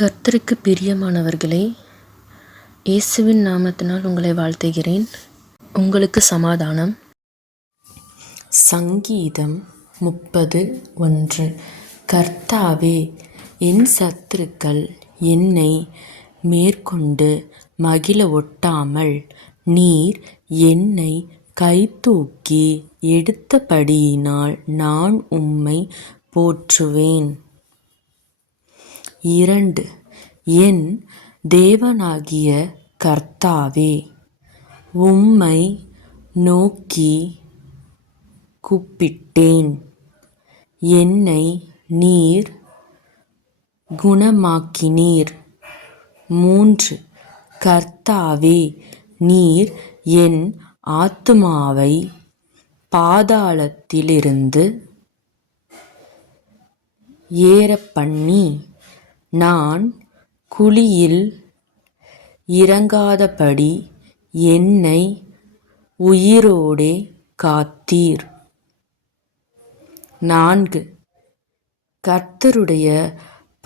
கர்த்தருக்கு பிரியமானவர்களே இயேசுவின் நாமத்தினால் உங்களை வாழ்த்துகிறேன். உங்களுக்கு சமாதானம். சங்கீதம் முப்பது ஒன்று. கர்த்தாவே என் சத்துருக்கள் என்னை மேற்கொண்டு மகிழ ஒட்டாமல் நீர் என்னை கைதூக்கி எடுத்தபடியினால் நான் உம்மை போற்றுவேன். இரண்டு. என் தேவனாகிய கர்த்தாவே உம்மை நோக்கி கூப்பிட்டேன். என்னை நீர் குணமாக்கினீர். மூன்று. கர்த்தாவே நீர் என் ஆத்துமாவை பாதாளத்திலிருந்து ஏறப்பண்ணி நான் குழியில் இறங்காதபடி என்னை உயிரோடே காத்தீர். நான்கு. கர்த்தருடைய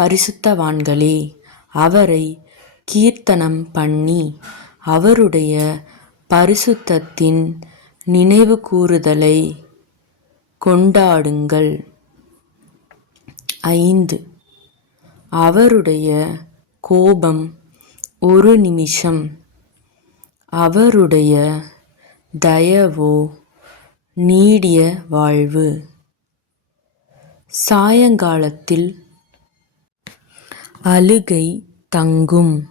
பரிசுத்தவான்களே அவரை கீர்த்தனம் பண்ணி அவருடைய பரிசுத்தத்தின் நினைவு கூறுதலை கொண்டாடுங்கள். ஐந்து. அவருடைய கோபம் ஒரு நிமிஷம். அவருடைய தயவோ நீடிய வாழ்வு. சாயங்காலத்தில் அழுகை தங்கும்.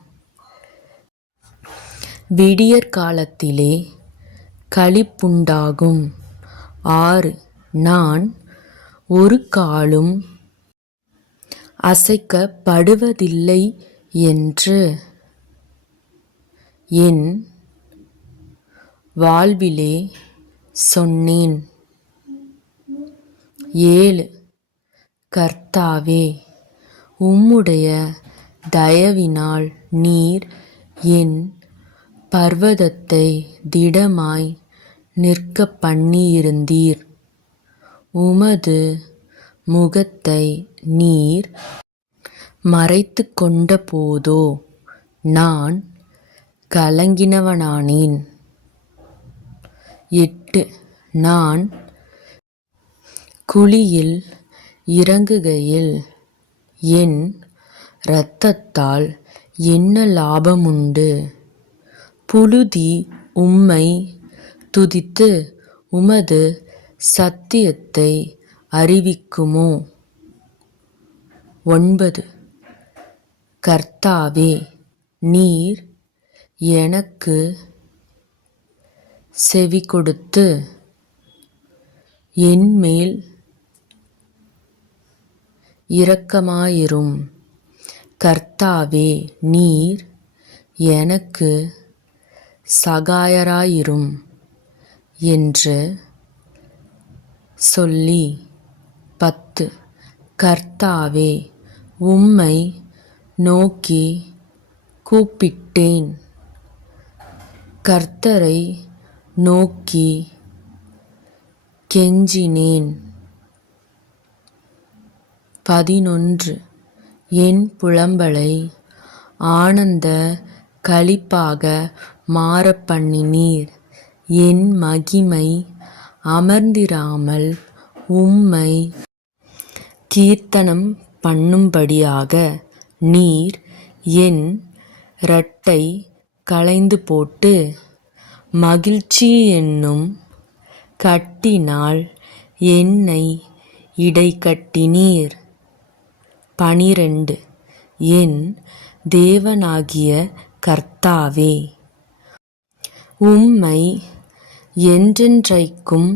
விடியற்காலத்திலே களிப்புண்டாகும். ஆறு நான் ஒரு காலும் அசைக்கப்படுவதில்லை என்று. என் வாழ்விலே சொன்னேன். ஏழு. கர்த்தாவே உம்முடைய தயவினால் நீர் என் பர்வதத்தை திடமாய் நிற்க பண்ணியிருந்தீர். உமது முகத்தை நீர் மறைத்து கொண்டபோதோ நான் கலங்கினவனானேன். எட்டு நான் குழியில் இறங்குகையில் என் இரத்தத்தால் என்ன லாபமுண்டு? புழுதி உம்மை துதித்து உமது சத்தியத்தை அறிவிக்குமோ? ஒன்பது. கர்த்தாவே நீர் எனக்கு செவிகொடுத்து என்மேல் இரக்கமாயிரும். கர்த்தாவே நீர் எனக்கு சகாயராயிரும் என்று சொல்லி பத்து. கர்த்தாவே உம்மை நோக்கி கூப்பிட்டேன். கர்த்தரை நோக்கி கெஞ்சினேன். பதினொன்று. என் புலம்பலை ஆனந்த களிப்பாக மாறப்பண்ணினீர். என் மகிமை அமர்ந்திராமல் உம்மை கீர்த்தனம் பண்ணும்படியாக நீர் என் இரட்டை களைந்து போட்டு மகிழ்ச்சி என்னும் கட்டினால் என்னை இடைக்கட்டினீர் பனிரெண்டு. என் தேவனாகிய கர்த்தாவே உம்மை என்றென்றைக்கும்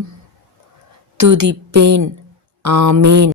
துதிப்பேன். ஆமேன்.